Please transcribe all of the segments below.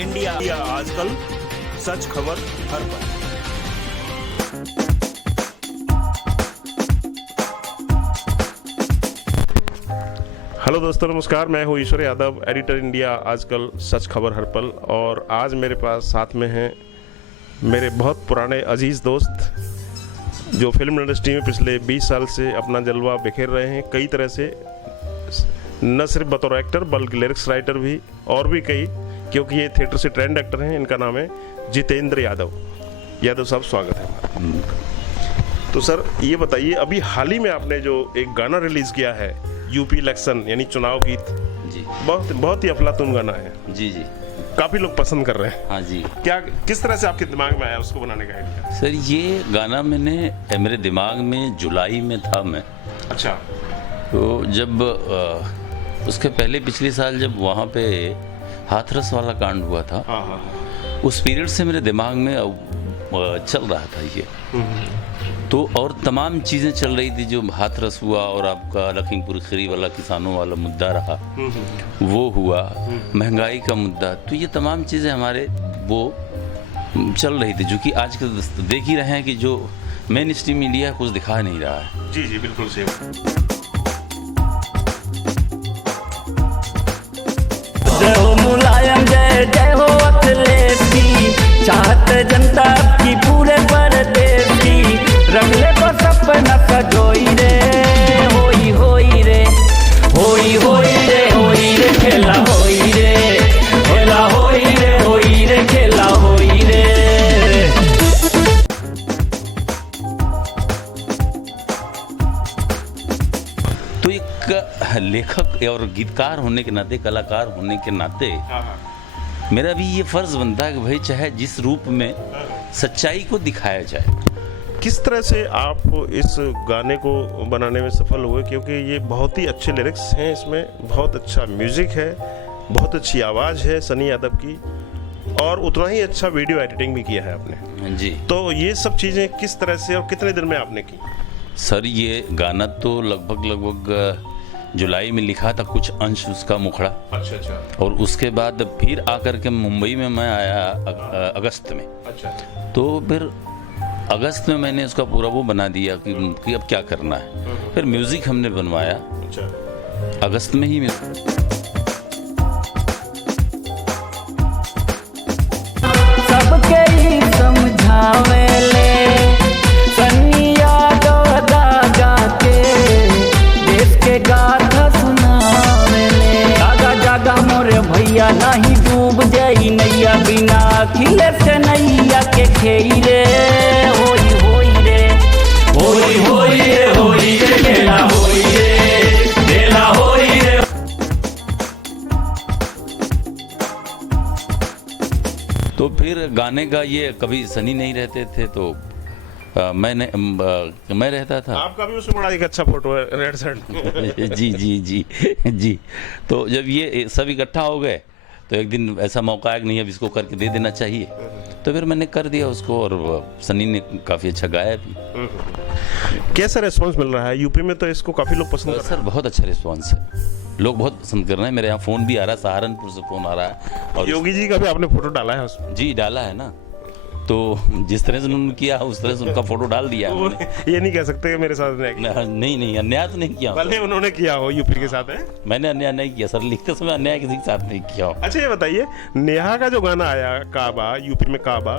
India आजकल, सच खबर हर पल। हेलो दोस्तों, नमस्कार। मैं हूँ ईश्वर यादव, एडिटर इंडिया आजकल, सच खबर हर पल। और आज मेरे पास साथ में हैं मेरे बहुत पुराने अजीज़ दोस्त जो फिल्म इंडस्ट्री में पिछले 20 साल से अपना जलवा बिखेर रहे हैं कई तरह से, न सिर्फ बतौर एक्टर बल्कि लिरिक्स राइटर भी, और भी कई, क्योंकि ये थिएटर से ट्रेंड एक्टर हैं। इनका नाम है जितेंद्र यादव। यादव साहब, स्वागत है। तो सर ये बताइए, अभी हाल ही में आपने जो एक गाना रिलीज़ किया है यूपी इलेक्शन यानी चुनाव गीत जी, बहुत ही अफलातून गाना है। जी जी, काफ़ी लोग पसंद कर रहे हैं। हाँ जी। क्या किस तरह से आपके दिमाग में आया उसको बनाने का आइडिया? सर ये गाना मेरे दिमाग में जुलाई में था। मैं अच्छा। तो जब उसके पहले पिछले साल जब वहाँ पे हाथरस वाला कांड हुआ था, हाँ हाँ हाँ। उस पीरियड से मेरे दिमाग में चल रहा था ये। तो और तमाम चीज़ें चल रही थी, जो हाथरस हुआ और आपका लखीमपुर खीरी वाला किसानों वाला मुद्दा रहा, वो हुआ, महंगाई का मुद्दा। तो ये तमाम चीज़ें हमारे वो चल रही थी, जो कि आज के देख ही रहे हैं कि जो मेन स्ट्रीम मीडिया कुछ दिखा नहीं रहा है। जी जी, बिल्कुल सही। जय हो मुलायम, जय जय हो अखिलेश, चाहत जनता की पूरे प्रदेश की, रंगले को सपना सजोई रे, होई होई रे, होई होई रे, होई रे खेला होई रे, खेला होई रे, होई रे खेला होई रे। तो एक लेखक और गीतकार होने के नाते, कलाकार होने के नाते, मेरा भी ये फर्ज बनता है कि भाई चाहे जिस रूप में सच्चाई को दिखाया जाए। किस तरह से आप इस गाने को बनाने में सफल हुए? क्योंकि ये बहुत ही अच्छे लिरिक्स हैं, इसमें बहुत अच्छा म्यूजिक है, बहुत अच्छी आवाज़ है सनी यादव की, और उतना ही अच्छा वीडियो एडिटिंग भी किया है आपने। जी। तो ये सब चीज़ें किस तरह से और कितने दिन में आपने की? सर ये गाना तो लगभग जुलाई में लिखा था, कुछ अंश उसका मुखड़ा। अच्छा अच्छा। और उसके बाद फिर आकर के मुंबई में मैं आया अगस्त में। अच्छा। तो फिर अगस्त में मैंने उसका पूरा वो बना दिया कि अब क्या करना है। फिर म्यूज़िक हमने बनवाया अच्छा। अगस्त में ही। सबके ही समझावे ले सनी यादव दागा के, देश के गाथा सुनावे ले, जागा जागा मोरे भैया नहीं डूब जाई नैया, बिना खिले से नैया के खेई रे, होई होई रे, होई होई रे, होई रे खेला होई रे, खेला होई रे। तो फिर गाने का ये कभी सनी नहीं रहते थे, तो मैं रहता था। आपका भी उसमें बड़ा एक अच्छा फोटो है, रेड शर्ट। जी जी जी जी। तो जब ये सब इकट्ठा हो गए तो एक दिन ऐसा मौका आया कि नहीं अब इसको करके दे देना चाहिए, तो फिर मैंने कर दिया उसको, और सनी ने काफ़ी अच्छा गाया भी। कैसा रिस्पांस मिल रहा है यूपी में? तो इसको काफ़ी लोग पसंद कर रहे सर बहुत अच्छा रिस्पांस है, लोग बहुत पसंद कर रहे हैं। मेरे यहाँ फ़ोन भी आ रहा है, सहारनपुर से फ़ोन आ रहा है। हैं। और योगी जी का भी आपने फोटो डाला है उसमें? जी डाला है ना, तो जिस तरह से उन्होंने किया उस तरह से उनका फोटो डाल दिया है वो मैंने। ये नहीं कह सकते कि मेरे साथ अन्याय किया। नहीं नहीं, अन्याय तो नहीं किया, भले उन्होंने किया हो यूपी के साथ है। मैंने अन्याय नहीं किया सर, लिखते समय अन्याय किसी के साथ नहीं किया हो। अच्छा ये बताइए, नेहा का जो गाना आया काबा, यूपी में काबा,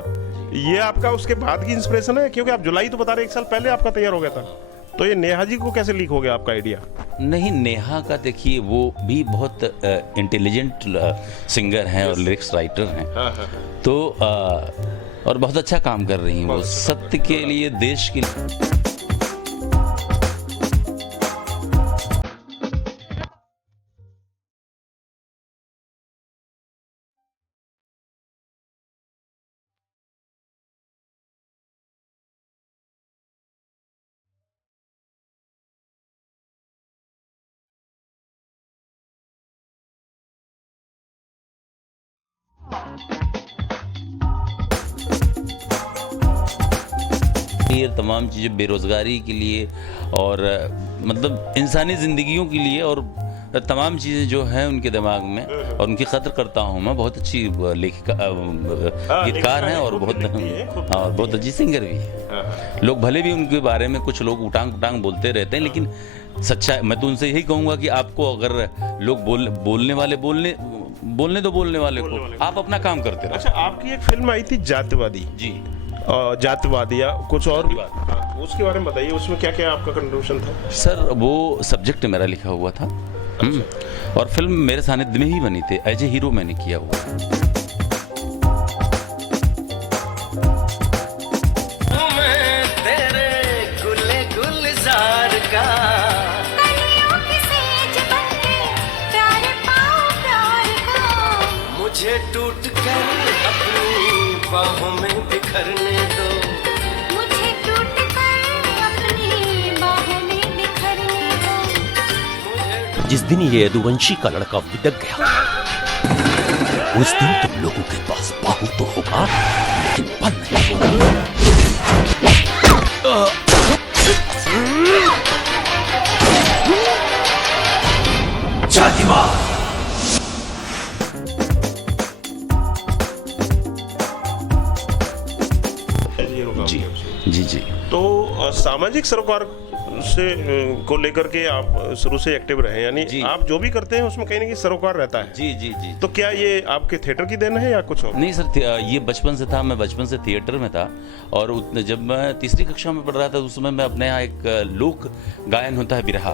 ये आपका उसके बाद की इंस्पिरेशन है? क्योंकि आप जुलाई तो बता रहे, 1 साल पहले आपका तैयार हो गया था, तो ये नेहा जी को कैसे लीक हो गया आपका आइडिया? नहीं, नेहा का देखिए वो भी बहुत इंटेलिजेंट सिंगर हैं और लिरिक्स राइटर हैं। तो और बहुत अच्छा काम कर रही हैं वो, सत्य के लिए, देश के लिए। ये तमाम चीज़ें बेरोज़गारी के लिए और मतलब इंसानी ज़िंदगियों के लिए और तमाम चीज़ें जो हैं उनके दिमाग में, और उनकी कदर करता हूँ मैं। बहुत अच्छी लेखिका गीतकार हैं और बहुत अच्छी सिंगर भी है। लोग भले भी उनके बारे में कुछ लोग उटांग उटांग बोलते रहते हैं, लेकिन सच्चा मैं तो उनसे यही कहूँगा कि आपको अगर लोग बोलने वाले बोलने को, आप अपना काम करते रहो। अच्छा, आपकी एक फिल्म आई थी जातिवादी जी, जातिवाद या कुछ और भी, उसके बारे में बताइए, उसमें क्या क्या आपका कंट्रीब्यूशन था? सर वो सब्जेक्ट मेरा लिखा हुआ था। और फिल्म मेरे सानिध्य में ही बनी थी, एज ए हीरो मैंने किया हुआ। मुझे टूट कर अपनी बाहों में बिखरने दो, मुझे टूट कर अपनी बाहों में बिखरने दो। जिस दिन ये यदुवंशी का लड़का बिदक गया, उस दिन तुम लोगों के पास बाहु तो होगा, लेकिन बल नहीं होगा। जातिवाद। जी जी। तो सामाजिक सरोकार से को लेकर के आप शुरू से एक्टिव रहे, यानी आप जो भी करते हैं उसमें कहीं ना कहीं सरोकार रहता है। जी जी जी। तो क्या ये आपके थिएटर की देन है या कुछ और? नहीं सर, ये बचपन से था। मैं बचपन से थिएटर में था, और जब मैं तीसरी कक्षा में पढ़ रहा था उस समय मैं अपने यहाँ एक लोक गायन होता है बिरहा,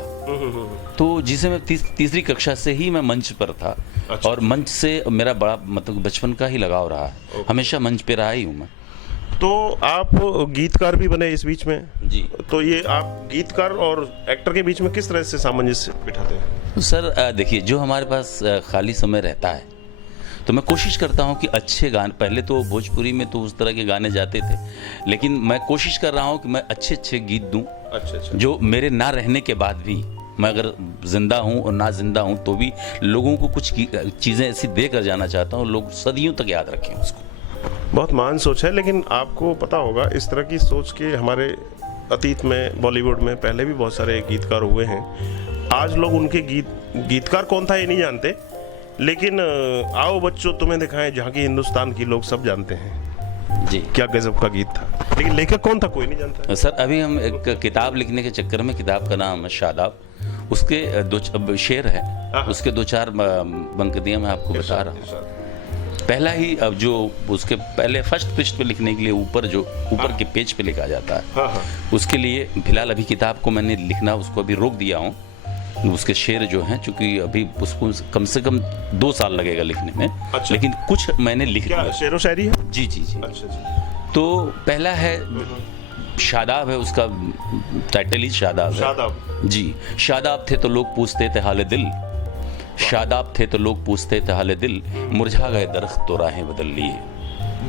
तो जिसे मैं तीसरी कक्षा से ही मैं मंच पर था। अच्छा। और मंच से मेरा बड़ा मतलब बचपन का ही लगाव रहा है, हमेशा मंच पे रहा ही हूँ मैं। तो आप गीतकार भी बने इस बीच में जी। तो ये आप गीतकार और एक्टर के बीच में किस तरह से सामंजस्य बिठाते हैं? सर देखिए, जो हमारे पास खाली समय रहता है तो मैं कोशिश करता हूँ कि अच्छे गाने, पहले तो भोजपुरी में तो उस तरह के गाने जाते थे, लेकिन मैं कोशिश कर रहा हूँ कि मैं अच्छे अच्छे गीत दूँ। अच्छा। जो मेरे ना रहने के बाद भी, मैं अगर जिंदा हूँ और ना जिंदा हूँ तो भी लोगों को कुछ चीज़ें ऐसी दे कर जाना चाहता हूँ, लोग सदियों तक याद रखें उसको। बहुत महान सोच है, लेकिन आपको पता होगा इस तरह की सोच के हमारे अतीत में बॉलीवुड में पहले भी बहुत सारे गीतकार हुए हैं। आज लोग उनके गीतकार कौन था ये नहीं जानते, लेकिन आओ बच्चों तुम्हें दिखाएं जहाँ की हिंदुस्तान की लोग सब जानते हैं जी। क्या गजब का गीत था, लेकिन लेखक कौन था कोई नहीं जानता। सर अभी हम एक किताब लिखने के चक्कर में, किताब का नाम है शादाब, उसके दो शेर है, उसके 2-4 पंक्तियां मैं आपको बता रहा हूँ। पहला ही अब जो उसके पहले फर्स्ट पृष्ठ पे लिखने के लिए ऊपर के पेज पे लिखा जाता है, उसके लिए फिलहाल अभी किताब को मैंने लिखना उसको अभी रोक दिया हूँ। उसके शेर जो हैं, चूंकि अभी उसको कम से कम 2 साल लगेगा लिखने में। अच्छा। लेकिन कुछ मैंने लिख दिया। शेर व शायरी है? जी जी जी। अच्छा। तो पहला है शादाब है, उसका टाइटल ही शादाब है। शादाब जी। शादाब थे तो लोग पूछते थे हाले दिल, शादाब थे तो लोग पूछते थे हाले दिल, मुरझा गए दरख्त तो राहें बदल लिए।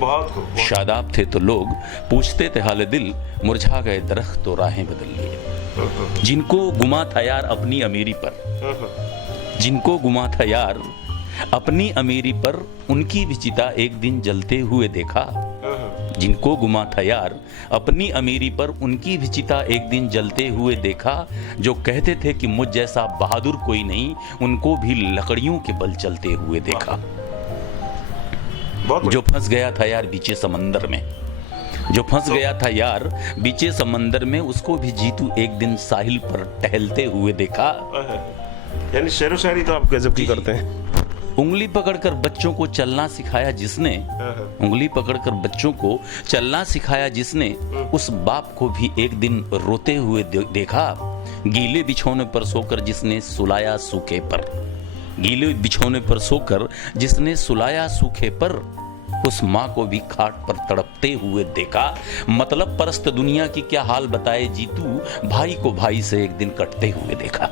बहुत खूब। शादाब थे तो लोग पूछते थे हाले दिल, मुरझा गए दरख्त तो राहें बदल लिए। जिनको गुमा था यार अपनी अमीरी पर, जिनको गुमा था यार अपनी अमीरी पर, उनकी भी चिता एक दिन जलते हुए देखा। जिनको गुमा था यार अपनी अमीरी पर, उनकी भी चिता एक दिन जलते हुए देखा। जो कहते थे कि मुझ जैसा बहादुर कोई नहीं, उनको भी लकड़ियों के बल चलते हुए देखा। जो फंस गया था यार बीचे समंदर में, जो फंस गया था यार बीचे समंदर में, उसको भी जीतू एक दिन साहिल पर टहलते हुए देखा। यानी शेर व शायरी तो आप गजब की करते हैं। उंगली पकड़कर बच्चों को चलना सिखाया जिसने, उंगली पकड़कर बच्चों को चलना सिखाया जिसने, उस बाप को भी एक दिन रोते हुए देखा। गीले बिछौने पर सोकर जिसने सुलाया सूखे पर, गीले बिछौने पर सोकर जिसने सुलाया सूखे पर, उस माँ को भी खाट पर तड़पते हुए देखा। मतलब परस्त दुनिया की क्या हाल बताए जीतू, भाई को भाई से एक दिन कटते हुए देखा।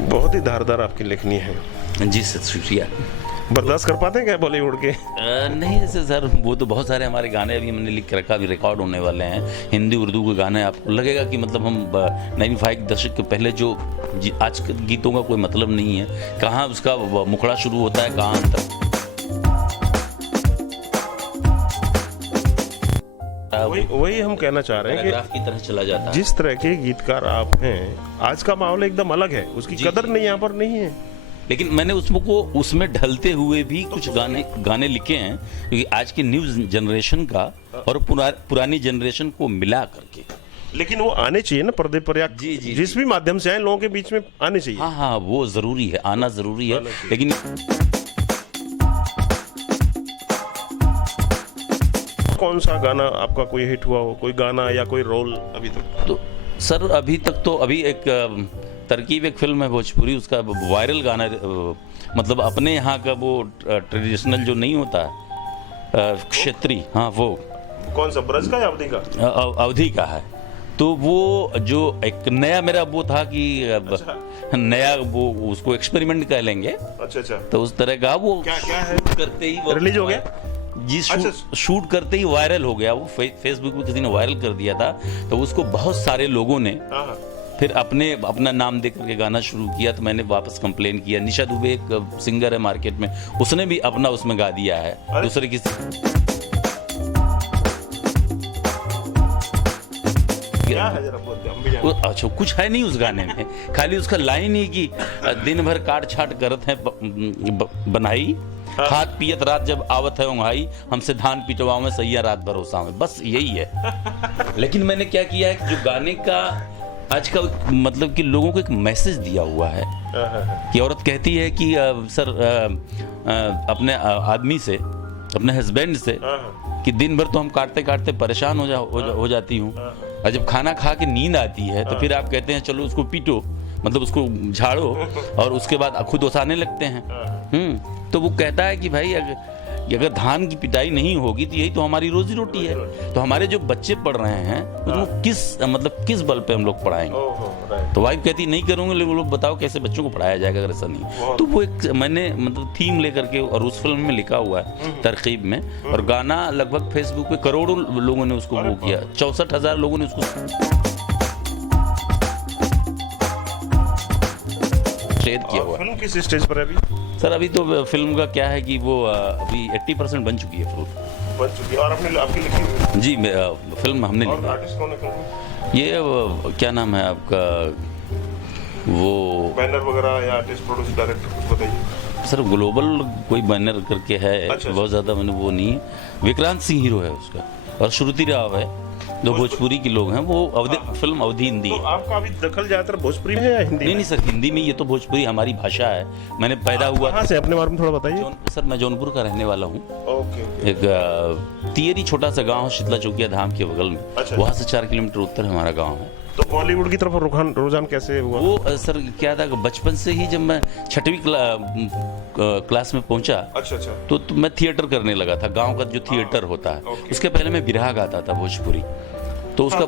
बहुत ही धारदार आपकी लेखनी है। जी सर, शुक्रिया। बर्दाश्त कर पाते हैं क्या बॉलीवुड के? नहीं ऐसे सर, वो तो बहुत सारे हमारे गाने अभी हमने लिख के रखा, अभी रिकॉर्ड होने वाले हैं। हिंदी उर्दू के गाने आपको लगेगा कि मतलब हम 95 दशक के पहले जो आज के गीतों का कोई मतलब नहीं है, कहाँ उसका मुखड़ा शुरू होता है, कहाँ तक। वही हम कहना चाह रहे हैं पैराग्राफ की तरह चला जाता कि है। जिस तरह के गीतकार आप हैं, आज का माहौल एकदम अलग है, उसकी कदर नहीं यहाँ पर नहीं है। लेकिन मैंने उसमें ढलते हुए भी कुछ गाने लिखे हैं, क्योंकि आज की न्यू जनरेशन का और पुरानी जनरेशन को मिला करके। लेकिन वो आने चाहिए ना पर्दे पर, या जी, जी, जिस भी माध्यम से आए लोगों के बीच में आने चाहिए। हाँ हाँ, वो जरूरी है, आना जरूरी है। लेकिन कौन सा गाना आपका कोई हिट हुआ हो, कोई गाना या कोई रोल अभी तक? तो सर अभी तक तो एक तरकीब एक फिल्म है भोजपुरी, उसका वायरल गाना मतलब अपने यहाँ का वो ट्रेडिशनल जो नहीं होता है क्षेत्रीय, हाँ वो कौन सा, ब्रज का या अवधि का? अवधि का है। तो वो जो एक नया मेरा वो था कि नया वो उसको एक्सपेरिमेंट कह लेंगे। अच्छा। तो उस तरह का वो क्या है? करते ही रिलीज हो गया जी, शूट करते ही वायरल हो गया। वो फेसबुक पे किसी ने वायरल कर दिया था, तो उसको बहुत सारे लोगों ने फिर अपना नाम दे करके गाना शुरू किया। तो मैंने वापस कंप्लेन किया। निशा दुबे एक सिंगर है मार्केट में, उसने भी अपना उसमें गा दिया है दूसरे किसी। क्या है जरा बोलते, हम भी जाने। अच्छा, कुछ है नहीं उस गाने में, खाली उसका लाइन ही कि दिन भर काट छाट करत है बनाई, हाथ पियत रात जब आवत है उंघाई, हमसे धान पिटवाओ में सैया रात भरोसा में, बस यही है। लेकिन मैंने क्या किया है कि जो गाने का आज का मतलब कि लोगों को एक मैसेज दिया हुआ है कि औरत कहती है कि सर अपने आदमी से, अपने हस्बैंड से कि दिन भर तो हम काटते काटते परेशान हो जाती हूँ, और जब खाना खा के नींद आती है तो फिर आप कहते हैं चलो उसको पीटो, मतलब उसको झाड़ो, और उसके बाद खुद ओसाने लगते हैं। तो वो कहता है कि भाई अगर धान की पिटाई नहीं होगी तो यही तो हमारी रोजी रोटी है। तो हमारे जो बच्चे पढ़ रहे हैं उनको किस बल पे हम लोग पढ़ाएंगे? तो वाइफ कहती नहीं करूंगे, लेकिन लोग बताओ कैसे बच्चों को पढ़ाया जाएगा अगर ऐसा नहीं। तो वो एक मैंने मतलब थीम लेकर के और उस फिल्म में लिखा हुआ है तरकीब में, और गाना लगभग फेसबुक पे करोड़ों लोगों ने उसको वो किया, 64,000 लोगों ने उसको शेयर किया हुआ। फिल्म किस स्टेज पर है अभी? सर अभी तो फिल्म का क्या है कि वो अभी 80% बन चुकी है बन चुकी है। और आपकी लिखी हुई? जी, फिल्म हमने और लिखी। आर्टिस्ट कौन है फिल्म में? ये क्या नाम है आपका, वो बैनर वगैरह या आर्टिस्ट, प्रोड्यूसर, डायरेक्टर कुछ बताइए। सर ग्लोबल कोई बैनर करके है। अच्छा। बहुत ज्यादा मैंने वो नहीं है। विक्रांत सिंह हीरो है उसका, और श्रुति राव है, जो भोजपुरी के लोग हैं। वो फिल्म अवधि हिंदी तो है। आपका अभी दखल ज्यादातर भोजपुरी में है या हिंदी में? नहीं सर, हिंदी में। ये तो भोजपुरी हमारी भाषा है। मैंने पैदा हुआ कहाँ से, अपने बारे में थोड़ा बताइए। सर मैं जौनपुर का रहने वाला हूँ। ओके। एक तियरी छोटा सा गांव, शीतला चौकिया धाम के बगल में। अच्छा। वहाँ से 4 किलोमीटर उत्तर हमारा गांव है। तो बॉलीवुड की तरफ रुझान कैसे हुआ? वो सर क्या था, बचपन से ही जब मैं 6वीं क्लास में पहुंचा, अच्छा। तो मैं थिएटर करने लगा था। गांव का जो थिएटर होता है, उसके पहले मैं बिरहा गाता था भोजपुरी। तो उसका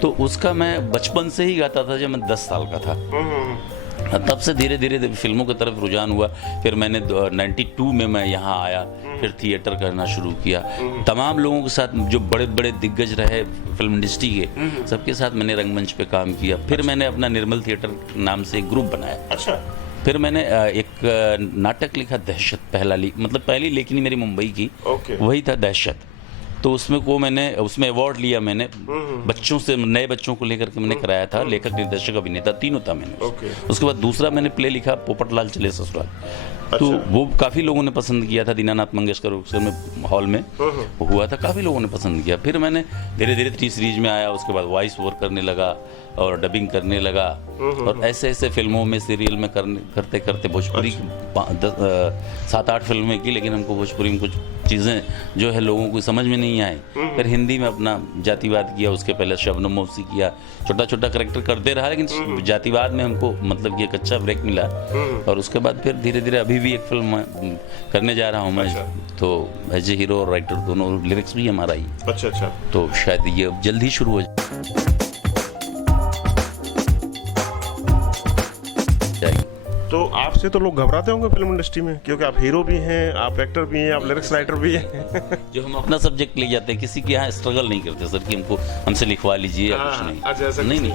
तो उसका मैं बचपन से ही गाता था जब मैं 10 साल का था। तब से धीरे धीरे फिल्मों की तरफ रुझान हुआ। फिर मैंने 92 में मैं यहाँ आया, फिर थिएटर करना शुरू किया। तमाम लोगों के साथ जो बड़े बड़े दिग्गज रहे फिल्म इंडस्ट्री के, सबके साथ मैंने रंगमंच पे काम किया। फिर मैंने अपना निर्मल थिएटर नाम से एक ग्रुप बनाया। अच्छा। फिर मैंने एक नाटक लिखा, दहशत। पहली लेखनी मेरी मुंबई की वही था, दहशत। तो उसमें अवार्ड लिया मैंने। बच्चों से, नए बच्चों को लेकर के मैंने कराया था। लेखक, निर्देशक, अभिनेता तीनों था मैंने। उसके बाद दूसरा मैंने प्ले लिखा, पोपटलाल चले ससुराल। तो वो काफी लोगों ने पसंद किया था। दीनानाथ मंगेशकर में हॉल में हुआ था, काफी लोगों ने पसंद किया। फिर मैंने धीरे धीरे टी सीरीज में आया। उसके बाद वॉइस ओवर करने लगा और डबिंग करने लगा, और ऐसे ऐसे फिल्मों में, सीरियल में करते करते भोजपुरी 7-8 फिल्में की। लेकिन हमको भोजपुरी में कुछ चीज़ें जो है लोगों को समझ में नहीं आई। फिर हिंदी में अपना जातिवाद किया। उसके पहले शबनम मौसी किया। छोटा छोटा करेक्टर करते रहा, लेकिन जातिवाद में हमको मतलब ये एक अच्छा ब्रेक मिला। और उसके बाद फिर धीरे धीरे अभी भी एक फिल्म करने जा रहा हूँ मैं। तो एज ए हीरो और राइटर दोनों, लिरिक्स भी हमारा ही। अच्छा। तो शायद ये जल्द ही शुरू हो जाएगी। तो आपसे तो लोग घबराते होंगे फिल्म इंडस्ट्री में, क्योंकि आप हीरो भी हैं, आप एक्टर भी हैं, आप लिरिक्स राइटर भी हैं। जो हम अपना सब्जेक्ट ले जाते हैं, किसी के यहाँ स्ट्रगल नहीं करते सर कि हमसे लिखवा लीजिए या कुछ नहीं। अच्छा, नहीं,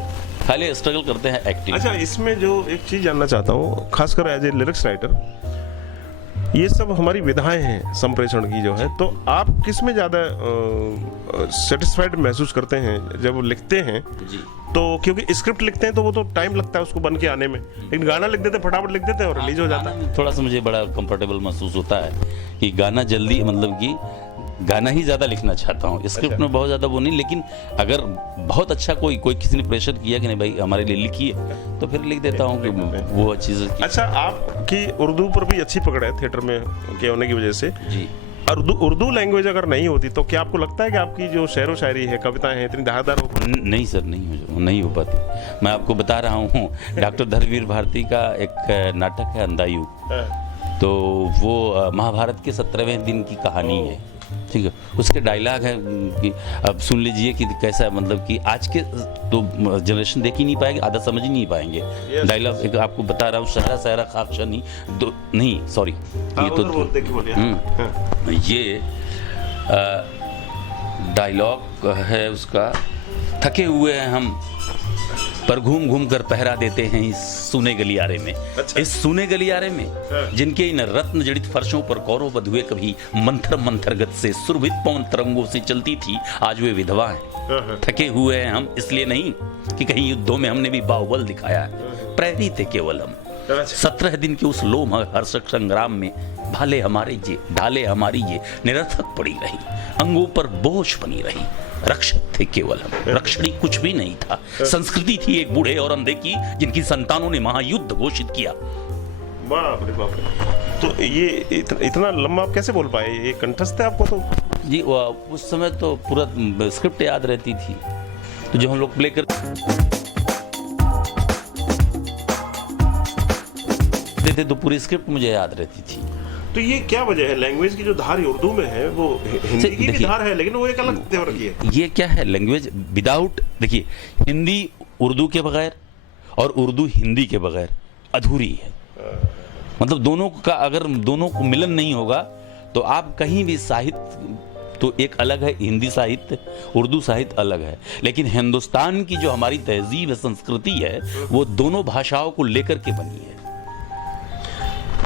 खाली स्ट्रगल करते हैं एक्टिंग। अच्छा, इसमें जो एक चीज जानना चाहता हूँ, खासकर एज ए लिरिक्स राइटर, ये सब हमारी विधाएं हैं संप्रेषण की जो है। तो आप किस में ज़्यादा सेटिस्फाइड महसूस करते हैं जब लिखते हैं? जी। तो क्योंकि स्क्रिप्ट लिखते हैं तो वो तो टाइम लगता है उसको बन के आने में, लेकिन गाना लिख देते हैं फटाफट लिख देते हैं और रिलीज हो जाता है। थोड़ा सा मुझे बड़ा कंफर्टेबल महसूस होता है कि गाना जल्दी, मतलब कि गाना ही ज़्यादा लिखना चाहता हूँ। स्क्रिप्ट में बहुत ज़्यादा वो नहीं, लेकिन अगर बहुत अच्छा कोई किसी ने प्रेशर किया कि नहीं भाई हमारे लिए लिखिए, तो फिर लिख देता हूँ कि वो चीज़। अच्छा, आपकी उर्दू पर भी अच्छी पकड़ है थिएटर में के होने की वजह से। जी। उर्दू लैंग्वेज अगर नहीं होती तो क्या आपको लगता है कि आपकी जो शेर व शायरी है, कविताएं हैं, इतनी धारदार हो? नहीं सर, नहीं हो पाती। मैं आपको बता रहा हूँ, डॉक्टर धर्मवीर भारती का एक नाटक है अंधायु, तो वो महाभारत के 17वें दिन की कहानी है, ठीक है। उसके डायलॉग है कि अब सुन लीजिए कि कैसा, मतलब कि आज के तो जनरेशन देख ही नहीं पाएंगे, आधा समझ ही नहीं पाएंगे। डायलॉग एक आपको बता रहा हूँ, सहरा सहरा खाकशा नहीं सॉरी, ये तो ये डायलॉग है उसका, थके हुए हैं हम पर घूम घूम कर पहरा देते हैं इस सूने गलियारे में। अच्छा। इस सूने गलियारे में जिनके इन रत्न जड़ित फर्शों पर कौरव बधुए कभी मंथर मंथर गत से सुरभित पवन तरंगों से चलती थी, आज वे विधवा हैं। थके हुए हैं हम इसलिए नहीं कि कहीं युद्धों में हमने भी बाहुबल दिखाया है, प्रहरी थे केवल हम। 17 दिन के उस लोम हर्षक संग्राम में ढाले हमारी ये निरर्थक पड़ी रही, अंगों पर बोझ बनी रही। रक्षक थे केवल हम, रक्षणी कुछ भी नहीं था। संस्कृति थी एक बूढ़े और अंधे की, जिनकी संतानों ने महायुद्ध घोषित किया। बाप रे बाप रे। तो ये इतना लंबा आप कैसे बोल पाए? ये कंठस्थ है आपको? तो जी, उस समय तो पूरा स्क्रिप्ट याद रहती थी, तो जो हम लोग प्ले करते थे तो पूरी स्क्रिप्ट मुझे याद रहती थी। तो ये क्या वजह है? लैंग्वेज की जो धार उर्दू में है वो हिंदी की भी धार है, लेकिन वो एक अलग तेवर की है। ये क्या है, लैंग्वेज विदाउट, देखिए हिंदी उर्दू के बगैर और उर्दू हिंदी के बगैर अधूरी है। मतलब दोनों का अगर दोनों को मिलन नहीं होगा तो आप कहीं भी साहित्य तो एक अलग है, हिंदी साहित्य उर्दू साहित्य अलग है, लेकिन हिंदुस्तान की जो हमारी तहजीब है, संस्कृति है, वो दोनों भाषाओं को लेकर के बनी है।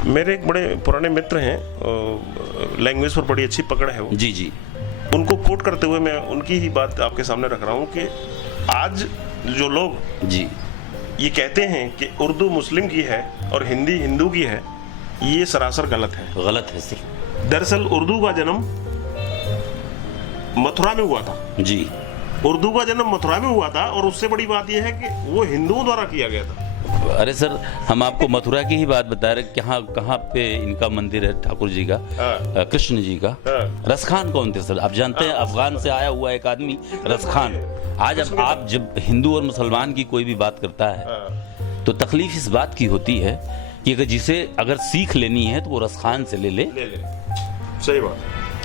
मेरे एक बड़े पुराने मित्र हैं, लैंग्वेज पर बड़ी अच्छी पकड़ है वो। जी जी। उनको कोट करते हुए मैं उनकी ही बात आपके सामने रख रहा हूँ कि आज जो लोग जी ये कहते हैं कि उर्दू मुस्लिम की है और हिंदी हिंदू की है, ये सरासर गलत है। गलत है सर। दरअसल उर्दू का जन्म मथुरा में हुआ था। जी। उर्दू का जन्म मथुरा में हुआ था, और उससे बड़ी बात यह है कि वो हिंदुओं द्वारा किया गया था। अरे सर, हम आपको मथुरा की ही बात बता रहे, कहाँ पे इनका मंदिर है ठाकुर जी का, कृष्ण जी का। रसखान कौन थे सर? आप जानते हैं, अफगान से आया हुआ एक आदमी रसखान। आज अब आप जब हिंदू और मुसलमान की कोई भी बात करता है तो तकलीफ इस बात की होती है कि अगर जिसे अगर सीख लेनी है तो वो रसखान से ले ले। सही बात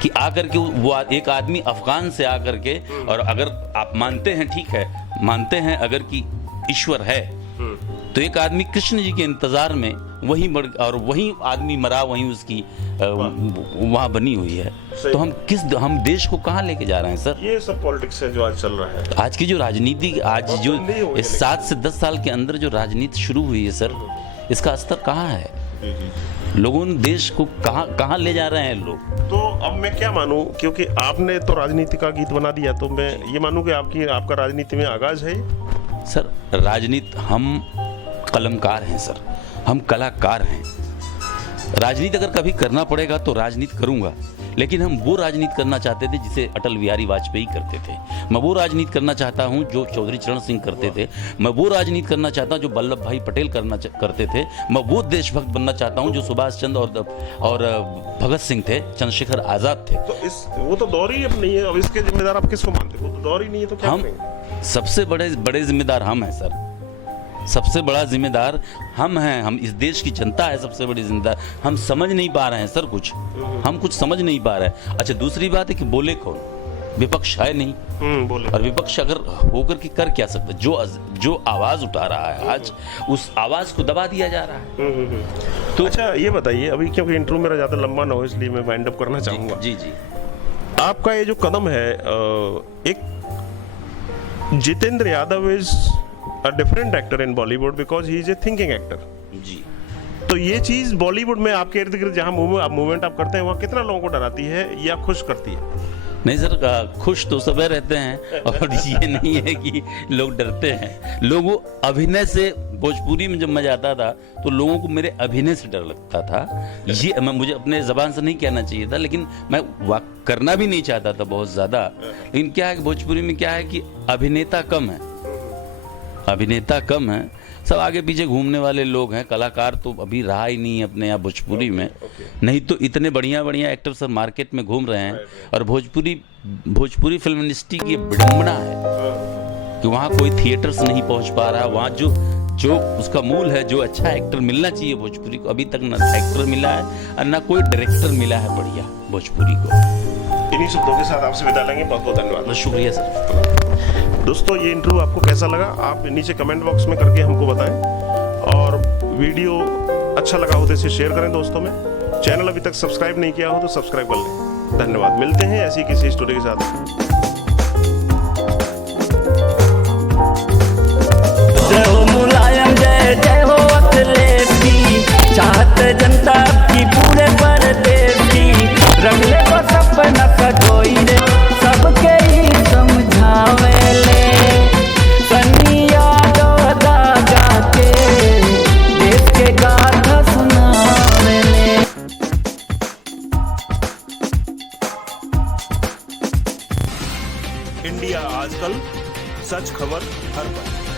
कि आकर के वो एक आदमी अफगान से आकर के, और अगर आप मानते हैं, ठीक है, मानते हैं अगर कि ईश्वर है, तो एक आदमी कृष्ण जी के इंतजार में वहीं मर, और वहीं आदमी मरा, वहीं उसकी वहाँ बनी हुई है। तो हम देश को कहाँ लेके जा रहे हैं सर? ये सब पॉलिटिक्स है जो आज चल रहा है। आज की जो राजनीति, आज जो 7 से 10 साल के अंदर जो राजनीति शुरू हुई है सर, इसका स्तर कहाँ है? लोगों ने देश को कहाँ ले जा रहे हैं लोग? तो अब मैं क्या मानूं, क्योंकि आपने तो राजनीति का गीत बना दिया, तो मैं ये मानूं कि आपका राजनीति में आगाज है। सर राजनीति, हम कलमकार हैं सर, हम कलाकार हैं। राजनीति अगर कभी करना पड़ेगा तो राजनीति करूंगा, लेकिन हम वो राजनीति करना चाहते थे जिसे अटल बिहारी वाजपेयी करते थे। मैं वो राजनीति करना चाहता हूं जो चौधरी चरण सिंह करते थे। मैं वो राजनीति करना चाहता हूं जो वल्लभ भाई पटेल करते थे। मैं वो देशभक्त बनना चाहता हूं जो सुभाष चंद्र और भगत सिंह थे, चंद्रशेखर आजाद थे। तो वो तो दौर ही अब नहीं है। अब इसके जिम्मेदार आप किसको मानते हो? वो तो दौर ही नहीं है, तो क्या हम सबसे बड़े जिम्मेदार हम हैं सर। सबसे बड़ा जिम्मेदार हम हैं, हम इस देश की जनता है सबसे बड़ी जिम्मेदार। हम समझ नहीं पा रहे हैं सर, हम कुछ समझ नहीं पा रहे हैं। अच्छा, दूसरी बात है कि बोले कौन? विपक्ष है नहीं। बोले। और विपक्ष अगर होकर के कर क्या सकता? जो आवाज उठा रहा है आज, उस आवाज को दबा दिया जा रहा है। तो अच्छा ये बताइए, अभी क्योंकि इंटरव्यू मेरा ज्यादा लंबा ना हो इसलिए मैं वाइंड अप करना चाहूंगा। जी जी। आपका ये जो कदम है, एक Jitendra Yadav is a different actor in Bollywood because he is a thinking actor. जी। तो ये चीज बॉलीवुड में आपके इर्द गिर्द जहाँ मूवमेंट आप करते हैं वहाँ कितना लोगों को डराती है या खुश करती है? नहीं सर, खुश तो सब रहते हैं और ये नहीं है कि लोग डरते हैं। लोगों अभिनय से, भोजपुरी में जब मैं जाता था तो लोगों को मेरे अभिनय से डर लगता था। ये मुझे अपने जबान से नहीं कहना चाहिए था, लेकिन मैं करना भी नहीं चाहता था बहुत ज्यादा। लेकिन क्या है कि भोजपुरी में क्या है कि अभिनेता कम है, अभिनेता कम है, सब आगे पीछे घूमने वाले लोग हैं। कलाकार तो अभी रहा ही नहीं है अपने यहाँ भोजपुरी में। नहीं तो इतने बढ़िया बढ़िया एक्टर सर मार्केट में घूम रहे हैं। और भोजपुरी फिल्म इंडस्ट्री की विडंबना है कि वहाँ कोई थिएटर्स नहीं पहुँच पा रहा। वहाँ जो उसका मूल है, जो अच्छा एक्टर मिलना चाहिए भोजपुरी को, अभी तक ना एक्टर मिला है और ना कोई डायरेक्टर मिला है बढ़िया भोजपुरी को। इन्हीं शब्दों के साथ आपसे विदा लेंगे। बहुत बहुत धन्यवाद। शुक्रिया सर। दोस्तों, ये इंटरव्यू आपको कैसा लगा आप नीचे कमेंट बॉक्स में करके हमको बताएं, और वीडियो अच्छा लगा हो तो इसे शेयर करें दोस्तों में। चैनल अभी तक सब्सक्राइब नहीं किया हो तो सब्सक्राइब कर लें। धन्यवाद। मिलते हैं ऐसी किसी स्टोरी के साथ। जय हो मुलायम, जय जय हो अखिलेशी, चाहत जनता की पूरे परदेश की। रंगले को सपना सजोई रे, सबके ही समझावेले। सन्नी यादव गा के देश के गाथा सुनावेले। इंडिया आजकल, सच खबर हर पल।